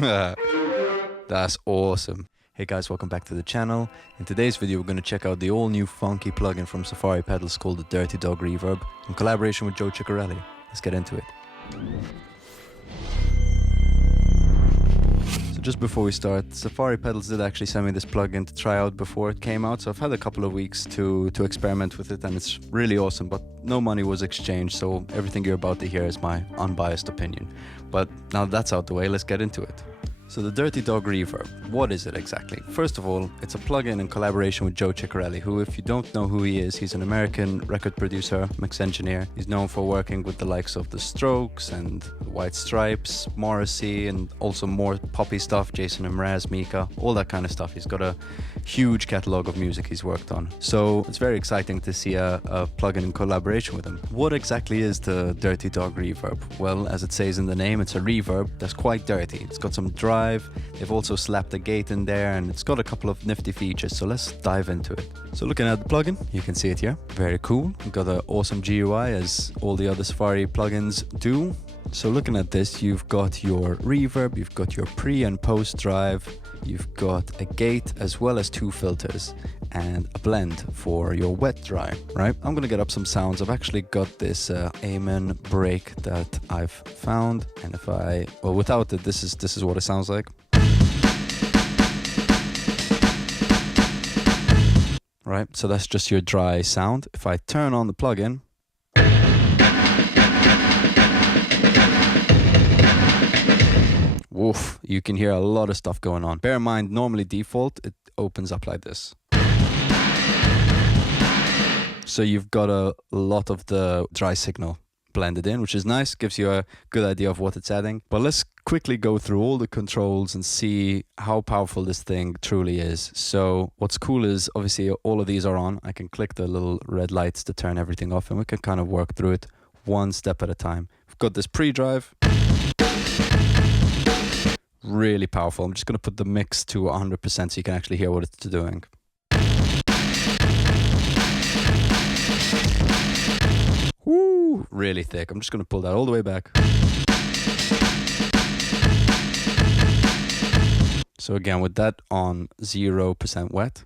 That's awesome. Hey guys, welcome back to the channel. In today's video we're going to check out the all new funky plugin from Safari Pedals called the Dirty Dog Reverb in collaboration with Joe Chiccarelli. Let's get into it. So just before we start, Safari Pedals did actually send me this plugin to try out before it came out, so I've had a couple of weeks to experiment with it, and it's really awesome, but no money was exchanged, so everything you're about to hear is my unbiased opinion. But now that's out the way, let's get into it. So the Dirty Dog Reverb, what is it exactly? First of all, it's a plugin in collaboration with Joe Chiccarelli, who, if you don't know who he is, he's an American record producer, mix engineer. He's known for working with the likes of The Strokes and White Stripes, Morrissey, and also more poppy stuff, Jason Mraz, Mika, all that kind of stuff. He's got a huge catalogue of music he's worked on. So it's very exciting to see a plugin in collaboration with him. What exactly is the Dirty Dog Reverb? Well, as it says in the name, it's a reverb that's quite dirty. It's got some drive. They've also slapped a gate in there, and it's got a couple of nifty features, so let's dive into it. So looking at the plugin, you can see it here. Very cool. We've got an awesome GUI, as all the other Safari plugins do. So looking at this, you've got your reverb, you've got your pre and post drive, you've got a gate as well as two filters and a blend for your wet dry, right? I'm gonna get up some sounds. I've actually got this Amen break that I've found, and if well, without it, this is what it sounds like. Right, so that's just your dry sound. If I turn on the plugin, woof, you can hear a lot of stuff going on. Bear in mind, normally default, it opens up like this. So you've got a lot of the dry signal blended in, which is nice, gives you a good idea of what it's adding. But let's quickly go through all the controls and see how powerful this thing truly is. So what's cool is, obviously, all of these are on. I can click the little red lights to turn everything off, and we can kind of work through it one step at a time. We've got this pre-drive. Really powerful. I'm just going to put the mix to 100% so you can actually hear what it's doing. Woo! Really thick. I'm just going to pull that all the way back. So again, with that on 0% wet.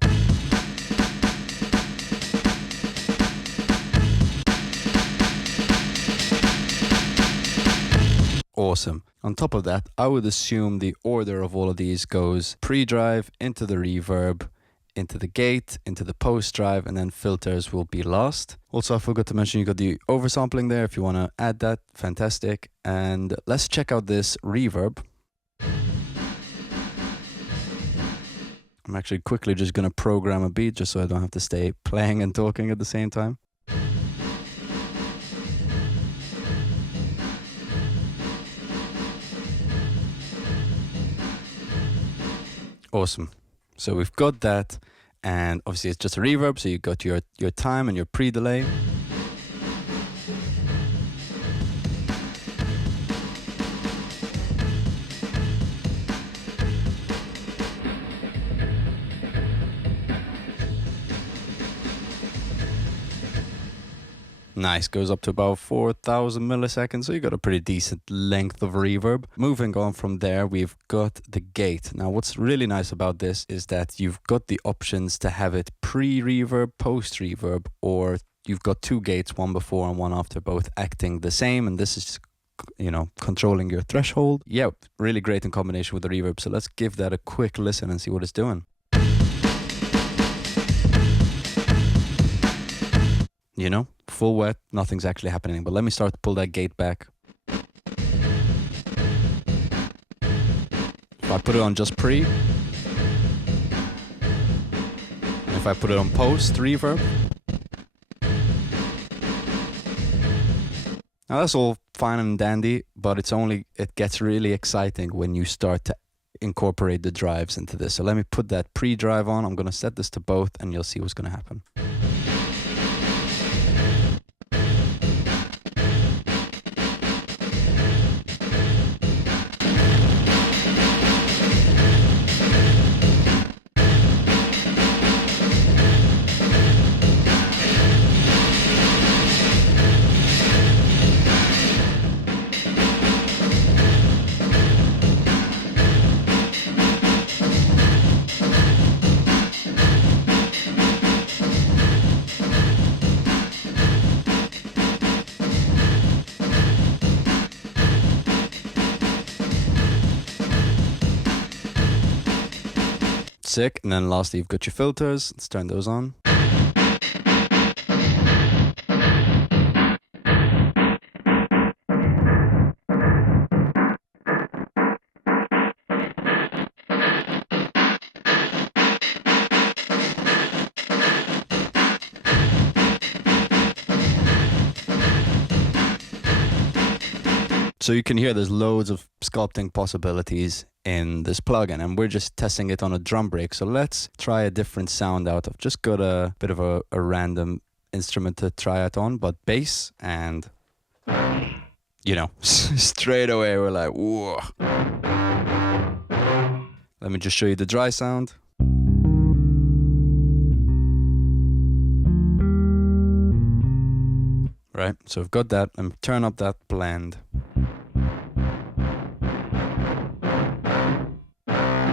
Awesome. On top of that, I would assume the order of all of these goes pre-drive into the reverb, into the gate, into the post-drive, and then filters will be last. Also, I forgot to mention you got the oversampling there. If you want to add that, fantastic. And let's check out this reverb. I'm actually quickly just going to program a beat just so I don't have to stay playing and talking at the same time. Awesome. So we've got that, and obviously it's just a reverb, so you got your time and your pre-delay. Nice, goes up to about 4,000 milliseconds, so you got a pretty decent length of reverb. Moving on from there, we've got the gate. Now, what's really nice about this is that you've got the options to have it pre-reverb, post-reverb, or you've got two gates, one before and one after, both acting the same, and this is, you know, controlling your threshold. Yeah, really great in combination with the reverb, so let's give that a quick listen and see what it's doing. You know, full wet, nothing's actually happening. But let me start to pull that gate back. If I put it on just pre, and if I put it on post reverb, now that's all fine and dandy, but it gets really exciting when you start to incorporate the drives into this. So let me put that pre-drive on. I'm going to set this to both, and you'll see what's going to happen. Sick. And then lastly, you've got your filters. Let's turn those on. So you can hear there's loads of sculpting possibilities in this plugin, and we're just testing it on a drum break. So let's try a different sound out. I've just got a bit of a random instrument to try it on, but bass, and you know, straight away we're like, whoa. Let me just show you the dry sound. Right, so we've got that. Let me turn up that blend.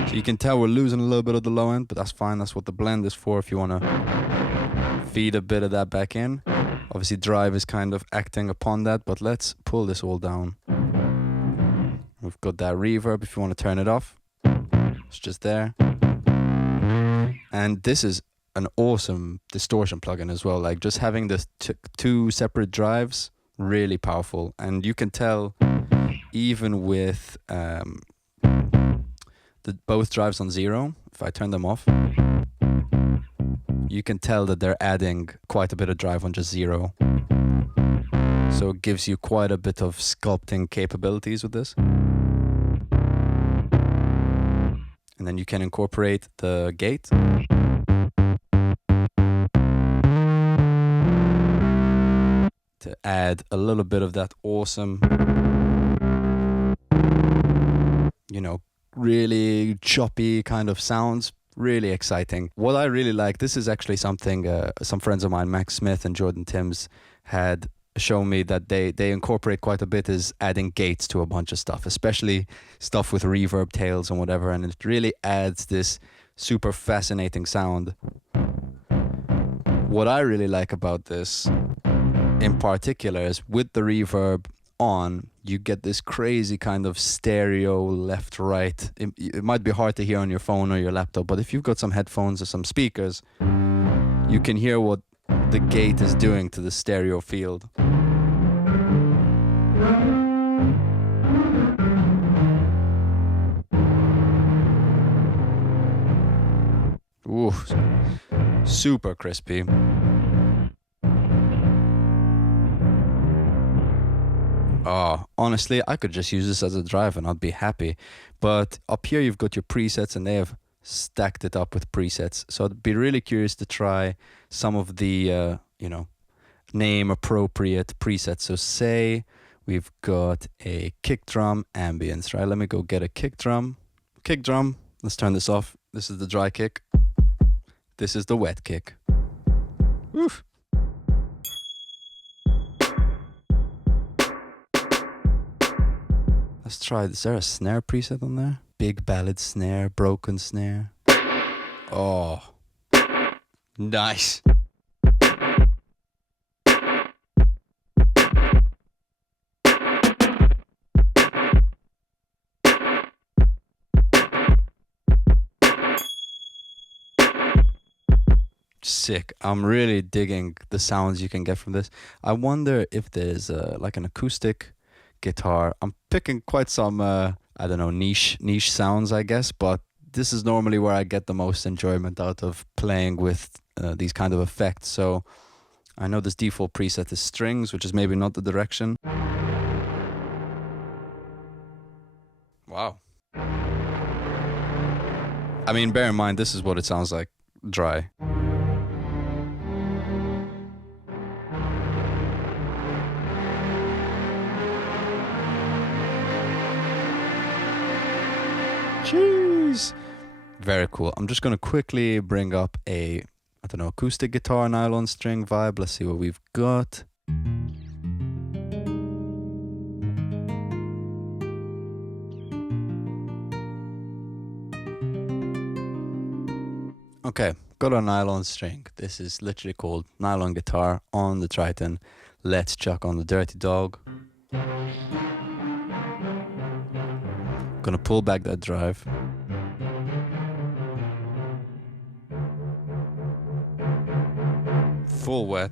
So you can tell we're losing a little bit of the low end, but that's fine. That's what the blend is for if you want to feed a bit of that back in. Obviously drive is kind of acting upon that, but let's pull this all down. We've got that reverb if you want to turn it off. It's just there. And this is an awesome distortion plugin as well. Like just having the two separate drives, really powerful. And you can tell even with both drives on 0, if I turn them off, you can tell that they're adding quite a bit of drive on just 0. So it gives you quite a bit of sculpting capabilities with this. And then you can incorporate the gate. To add a little bit of that awesome, you know, really choppy kind of sounds. Really exciting. What I really like, this is actually something some friends of mine, Max Smith and Jordan Timms, had shown me that they incorporate quite a bit, is adding gates to a bunch of stuff, especially stuff with reverb tails and whatever, and it really adds this super fascinating sound. What I really like about this in particular is with the reverb on, you get this crazy kind of stereo left right. It might be hard to hear on your phone or your laptop, but if you've got some headphones or some speakers, you can hear what the gate is doing to the stereo field. Ooh, super crispy. Oh, honestly, I could just use this as a drive and I'd be happy. But up here you've got your presets, and they have stacked it up with presets. So I'd be really curious to try some of the, you know, name appropriate presets. So say we've got a kick drum ambience, right? Let me go get a kick drum. Kick drum, let's turn this off. This is the dry kick. This is the wet kick. Oof. Let's try, is there a snare preset on there? Big ballad snare, broken snare. Oh, nice. Sick. I'm really digging the sounds you can get from this. I wonder if there's like an acoustic guitar. I'm picking quite some I don't know, niche sounds, I guess, but this is normally where I get the most enjoyment out of playing with these kind of effects. So I know this default preset is strings, which is maybe not the direction. Wow. I mean, bear in mind, this is what it sounds like dry. Jeez. Very cool. I'm just going to quickly bring up a, I don't know, acoustic guitar nylon string vibe. Let's see what we've got. Okay, got a nylon string. This is literally called nylon guitar on the Triton. Let's chuck on the Dirty Dog. Gonna pull back that drive. full wet.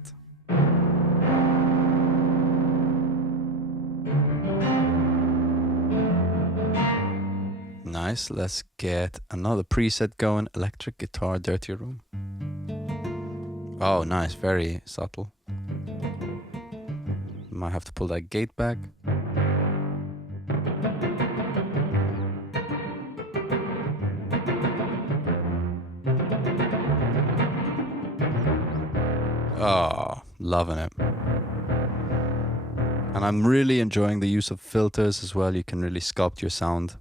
Nice, let's get another preset going. Electric guitar, dirty room. Oh, nice, very subtle. Might have to pull that gate back. Oh, loving it. And I'm really enjoying the use of filters as well. You can really sculpt your sound.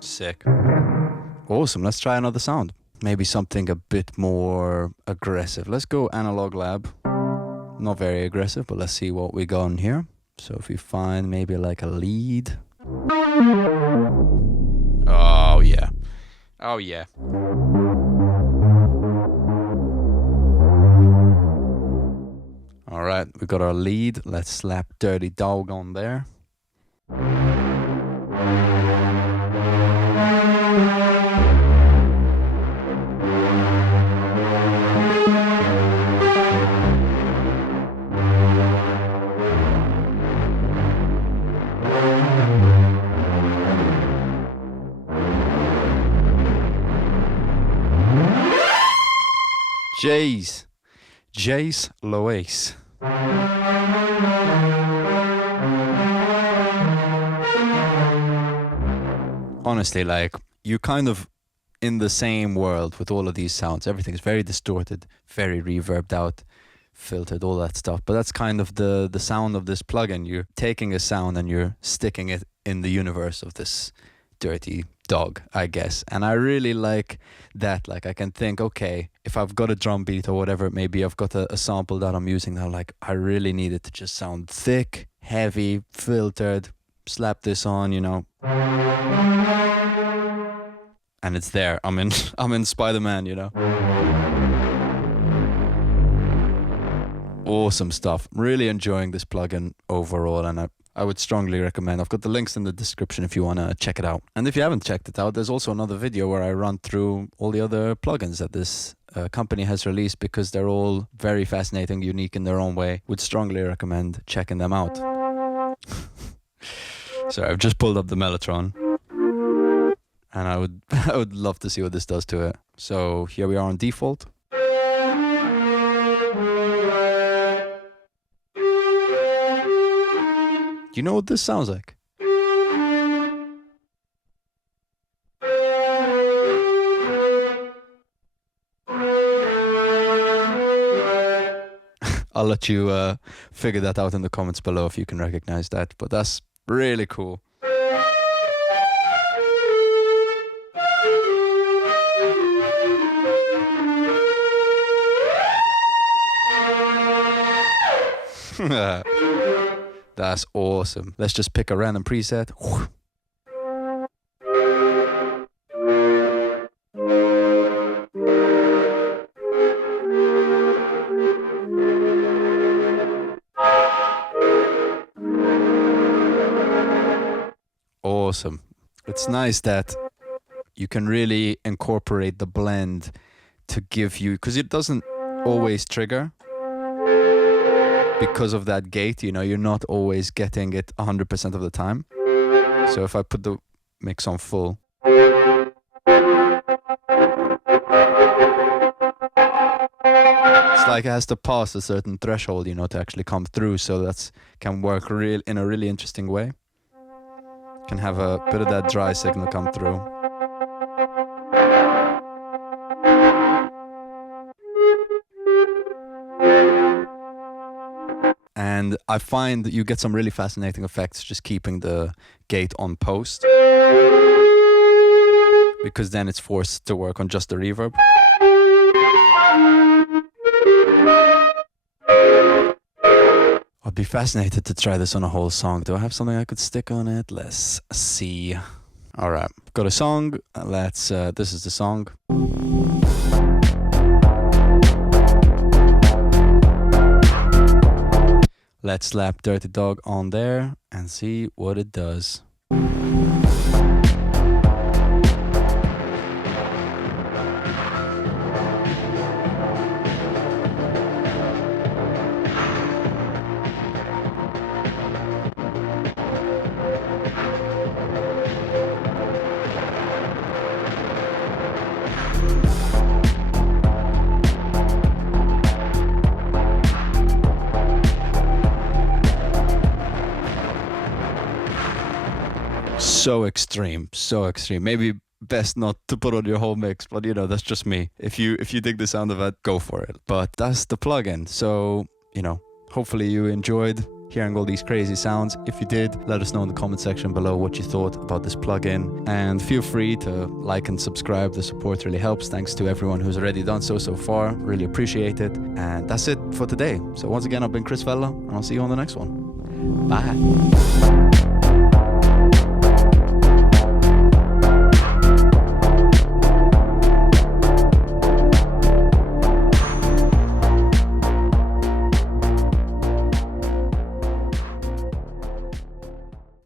Sick. Awesome, let's try another sound. Maybe something a bit more aggressive. Let's go Analog Lab. Not very aggressive, but let's see what we got in here. So if we find maybe like a lead. Oh yeah. Oh yeah. All right, we got our lead. Let's slap Dirty Dog on there. Jace Loace. Honestly, like, you're kind of in the same world with all of these sounds. Everything's very distorted, very reverbed out, filtered, all that stuff. But that's kind of the sound of this plugin. You're taking a sound and you're sticking it in the universe of this Dirty Dog, I guess. And I really like that. Like, I can think, okay, if I've got a drum beat or whatever it may be, I've got a sample that I'm using now, like, I really need it to just sound thick, heavy, filtered, slap this on, you know. And it's there. I'm in Spider-Man, you know. Awesome stuff. Really enjoying this plugin overall, and I would strongly recommend. I've got the links in the description if you want to check it out. And if you haven't checked it out, there's also another video where I run through all the other plugins that this company has released, because they're all very fascinating, unique in their own way. Would strongly recommend checking them out. So I've just pulled up the Mellotron, and I would love to see what this does to it. So here we are on default. Do you know what this sounds like? I'll let you figure that out in the comments below if you can recognize that, but that's really cool. That's awesome. Let's just pick a random preset. Awesome. It's nice that you can really incorporate the blend to give you, because it doesn't always trigger. Because of that gate, you know, you're not always getting it 100% of the time. So if I put the mix on full, it's like it has to pass a certain threshold, you know, to actually come through. So that's can work in a really interesting way. Can have a bit of that dry signal come through. And I find that you get some really fascinating effects just keeping the gate on post, because then it's forced to work on just the reverb. I'd be fascinated to try this on a whole song. Do I have something I could stick on it? Let's see. All right, got a song. Let's. This is the song. Let's slap Dirty Dog on there and see what it does. So extreme, so extreme. Maybe best not to put on your whole mix, but you know, that's just me. If you dig the sound of it, go for it. But that's the plugin. So, you know, hopefully you enjoyed hearing all these crazy sounds. If you did, let us know in the comment section below what you thought about this plugin. And feel free to like and subscribe. The support really helps. Thanks to everyone who's already done so far. Really appreciate it. And that's it for today. So once again, I've been Chris Vella, and I'll see you on the next one. Bye.